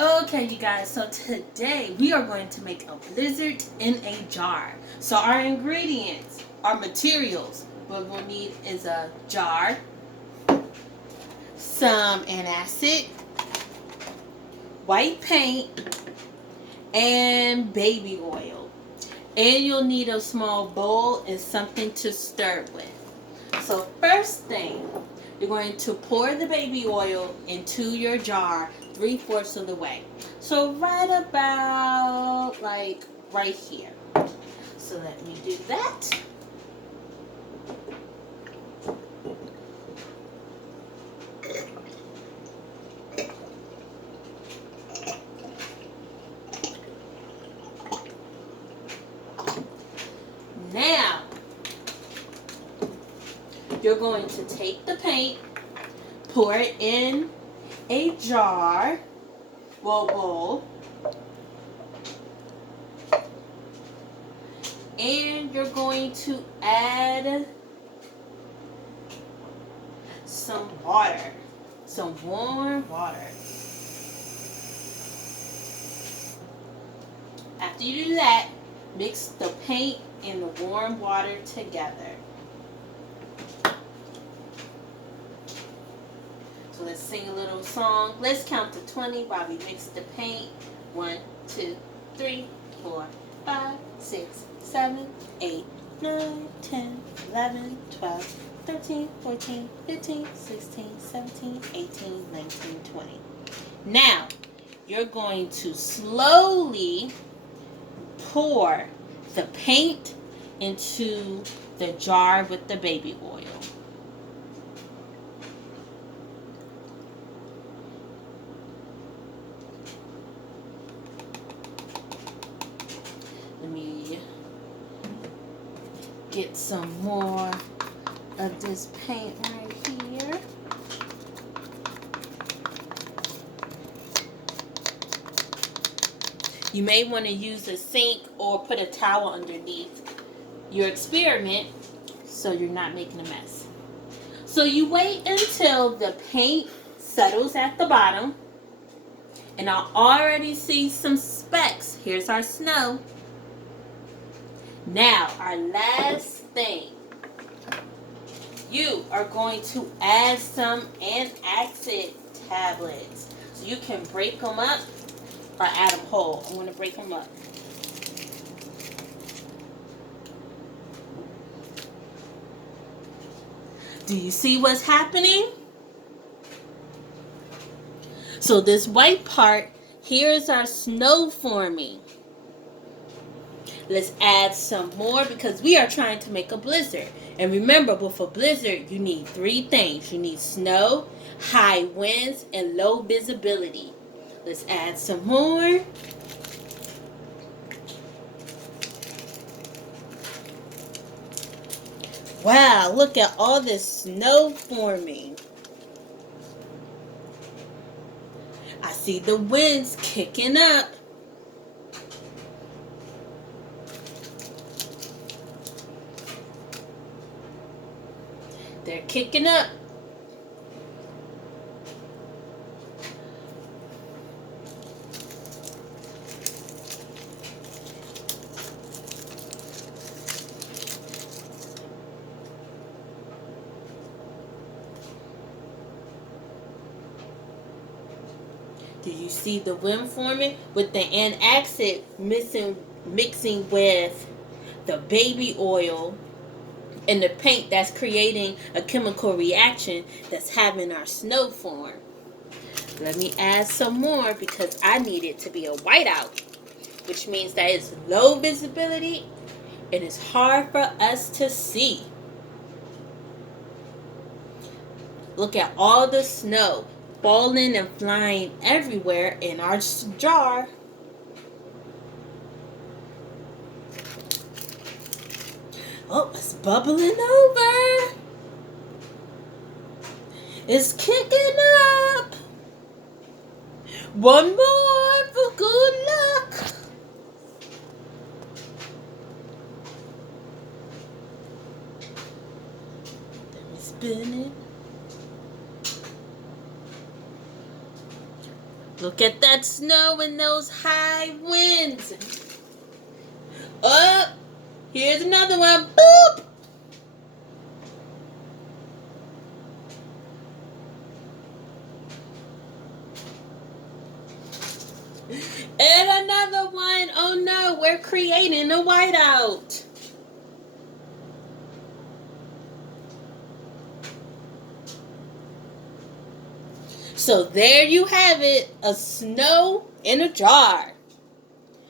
Okay, you guys, so today we are going to make a blizzard in a jar. So our ingredients, our materials, what we'll need is a jar, some antacid, white paint, and baby oil. And you'll need a small bowl and something to stir with. So first thing, you're going to pour the baby oil into your jar 3/4 of the way. So right about like right here. So let me do that. Now, you're going to take the paint, pour it in a jar, bowl, and you're going to add some water, some warm water. After you do that, mix the paint and the warm water together. So let's sing a little song. Let's count to 20 while we mix the paint. 1, 2, 3, 4, 5, 6, 7, 8, 9, 10, 11, 12, 13, 14, 15, 16, 17, 18, 19, 20. Now, you're going to slowly pour the paint into the jar with the baby oil. Let me get some more of this paint right here. You may want to use a sink or put a towel underneath your experiment so you're not making a mess. So you wait until the paint settles at the bottom. And I already see some specks. Here's our snow. Now, our last thing. You are going to add some antacid tablets. So you can break them up or add them whole. I'm going to break them up. Do you see what's happening? So this white part, here's our snow forming. Let's add some more because we are trying to make a blizzard. And remember, with a blizzard, you need 3 things. You need snow, high winds, and low visibility. Let's add some more. Wow, look at all this snow forming. I see the winds kicking up. They're kicking up. Do you see the wind forming with the antacid mixing with the baby oil and the paint that's creating a chemical reaction that's having our snow form? Let me add some more because I need it to be a whiteout, which means that it's low visibility and it's hard for us to see. Look at all the snow falling and flying everywhere in our jar. Oh, it's bubbling over. It's kicking up. One more for good luck. Let me spin it. Look at that snow and those high winds. Oh, here's another one. Boop. And another one. Oh no, we're creating a whiteout. So there you have it, a snow in a jar.